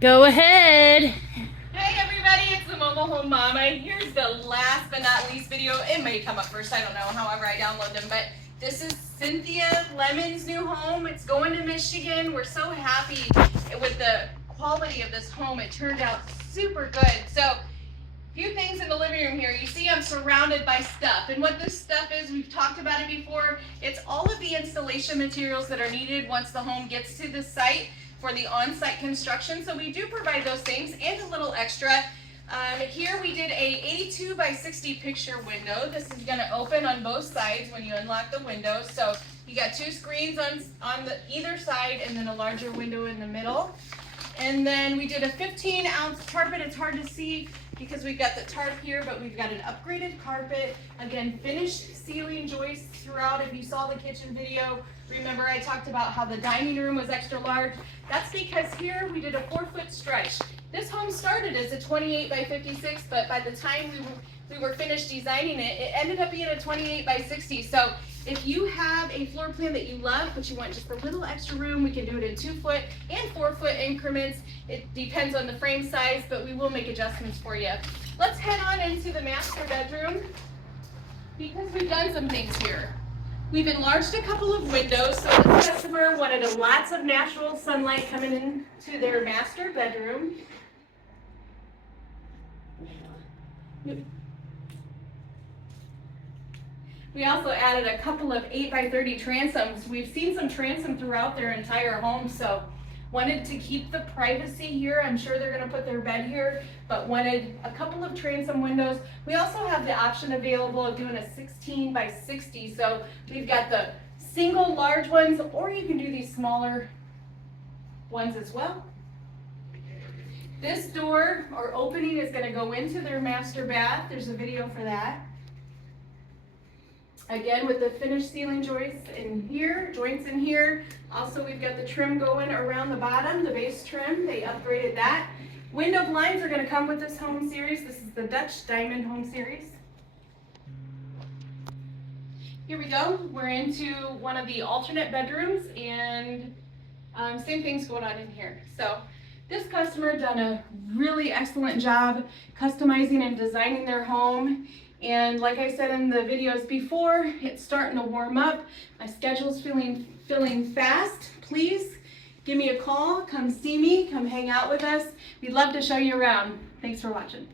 Go ahead. Hey everybody, it's the Mobile Home Mama. Here's the last but not least video. It may come up first, I don't know, however I download them, but this is Cynthia Lemon's new home. It's going to Michigan. We're so happy with the quality of this home. It turned out super good. So, few things in the living room here. You see I'm surrounded by stuff, and what this stuff is, we've talked about it before, it's all of the installation materials that are needed once the home gets to the site for the on-site construction. So we do provide those things and a little extra. Here we did a 82 by 60 picture window. This is going to open on both sides when you unlock the windows. So you got two screens on the either side and then a larger window in the middle. And then we did a 15-ounce carpet. It's hard to see because we've got the tarp here, but we've got an upgraded carpet. Again, finished ceiling joists throughout. If you saw the kitchen video, remember I talked about how the dining room was extra large. That's because here we did a 4-foot stretch. This home started as a 28 by 56, but by the time we were finished designing it, it ended up being a 28 by 60. So if you have a floor plan that you love, but you want just a little extra room, we can do it in 2-foot and 4-foot increments. It depends on the frame size, but we will make adjustments for you. Let's head on into the master bedroom because we've done some things here. We've enlarged a couple of windows, so this customer wanted lots of natural sunlight coming into their master bedroom. We also added a couple of 8 by 30 transoms. We've seen some transom throughout their entire home, so wanted to keep the privacy here. I'm sure they're going to put their bed here, but wanted a couple of transom windows. We also have the option available of doing a 16 by 60, so we've got the single large ones, or you can do these smaller ones as well. This door or opening is going to go into their master bath. There's a video for that. Again, with the finished ceiling joints in here. Also, we've got the trim going around the bottom, the base trim. They upgraded that. Window blinds are going to come with this home series. This is the Dutch Diamond Home Series. Here we go. We're into one of the alternate bedrooms, and same thing's going on in here. So this customer done a really excellent job customizing and designing their home. And like I said in the videos before, it's starting to warm up. My schedule's filling fast. Please give me a call, come see me, come hang out with us. We'd love to show you around. Thanks for watching.